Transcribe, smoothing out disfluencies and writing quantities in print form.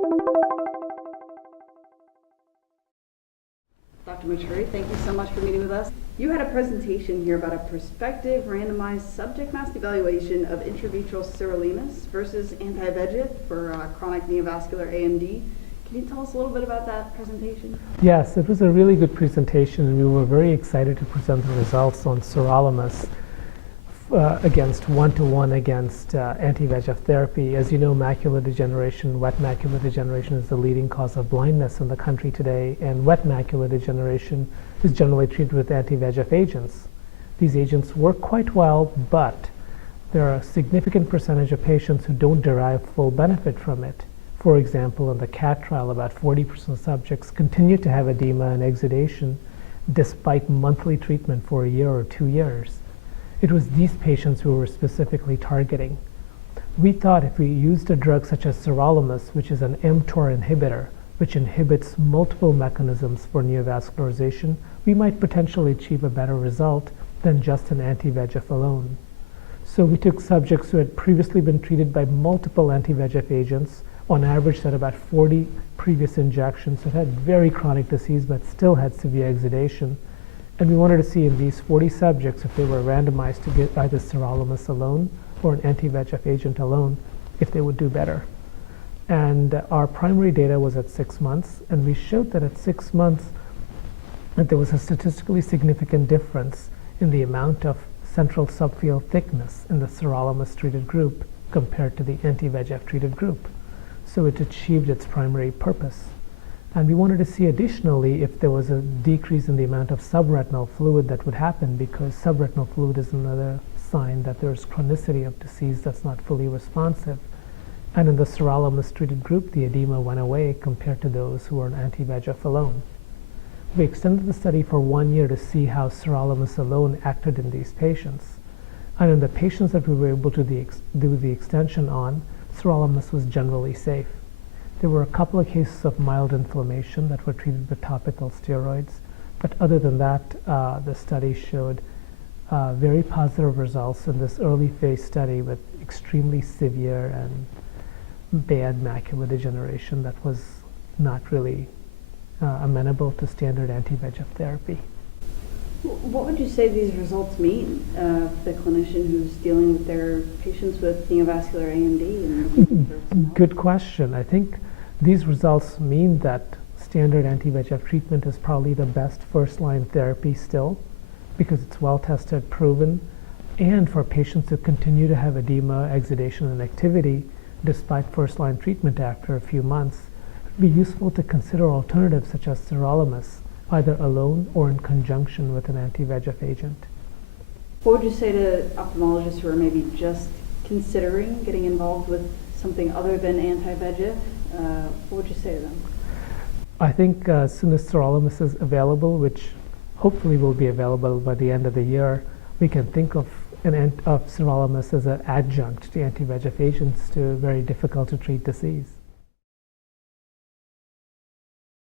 Dr. Maturi, thank you so much for meeting with us. You had a presentation here about a prospective randomized subject mass evaluation of intravitreal sirolimus versus anti-VEGF for chronic neovascular AMD. Can you tell us a little bit about that presentation? Yes, it was a really good presentation, and we were very excited to present the results on sirolimus against one-to-one against anti-VEGF therapy. As you know, macular degeneration, wet macular degeneration is the leading cause of blindness in the country today, and wet macular degeneration is generally treated with anti-VEGF agents. These agents work quite well, but there are a significant percentage of patients who don't derive full benefit from it. For example, in the CAT trial, about 40% of subjects continue to have edema and exudation despite monthly treatment for a year or 2 years. It was these patients who we were specifically targeting. We thought if we used a drug such as sirolimus, which is an mTOR inhibitor, which inhibits multiple mechanisms for neovascularization, we might potentially achieve a better result than just an anti-VEGF alone. So we took subjects who had previously been treated by multiple anti-VEGF agents, on average had about 40 previous injections, that had very chronic disease but still had severe exudation. And we wanted to see in these 40 subjects, if they were randomized to get either sirolimus alone or an anti-VEGF agent alone, if they would do better. And our primary data was at 6 months, and we showed that at 6 months that there was a statistically significant difference in the amount of central subfield thickness in the sirolimus treated group compared to the anti-VEGF treated group. So it achieved its primary purpose. And we wanted to see additionally if there was a decrease in the amount of subretinal fluid that would happen, because subretinal fluid is another sign that there's chronicity of disease that's not fully responsive. And in the sirolimus treated group, the edema went away compared to those who were on anti-VEGF alone. We extended the study for 1 year to see how sirolimus alone acted in these patients. And in the patients that we were able to do the extension on, sirolimus was generally safe. There were a couple of cases of mild inflammation that were treated with topical steroids, but other than that, the study showed very positive results in this early phase study with extremely severe and bad macular degeneration that was not really amenable to standard anti-VEGF therapy. What would you say these results mean for the clinician who's dealing with their patients with neovascular AMD? And Good question. I think these results mean that standard anti-VEGF treatment is probably the best first-line therapy still, because it's well-tested, proven, and for patients who continue to have edema, exudation, and activity despite first-line treatment after a few months, it would be useful to consider alternatives such as sirolimus, either alone or in conjunction with an anti-VEGF agent. what would you say to ophthalmologists who are maybe just considering getting involved with something other than anti-VEGF? What would you say to them? I think as soon as sirolimus is available, which hopefully will be available by the end of the year, we can think of sirolimus as an adjunct to anti-VEGF agents to very difficult to treat disease.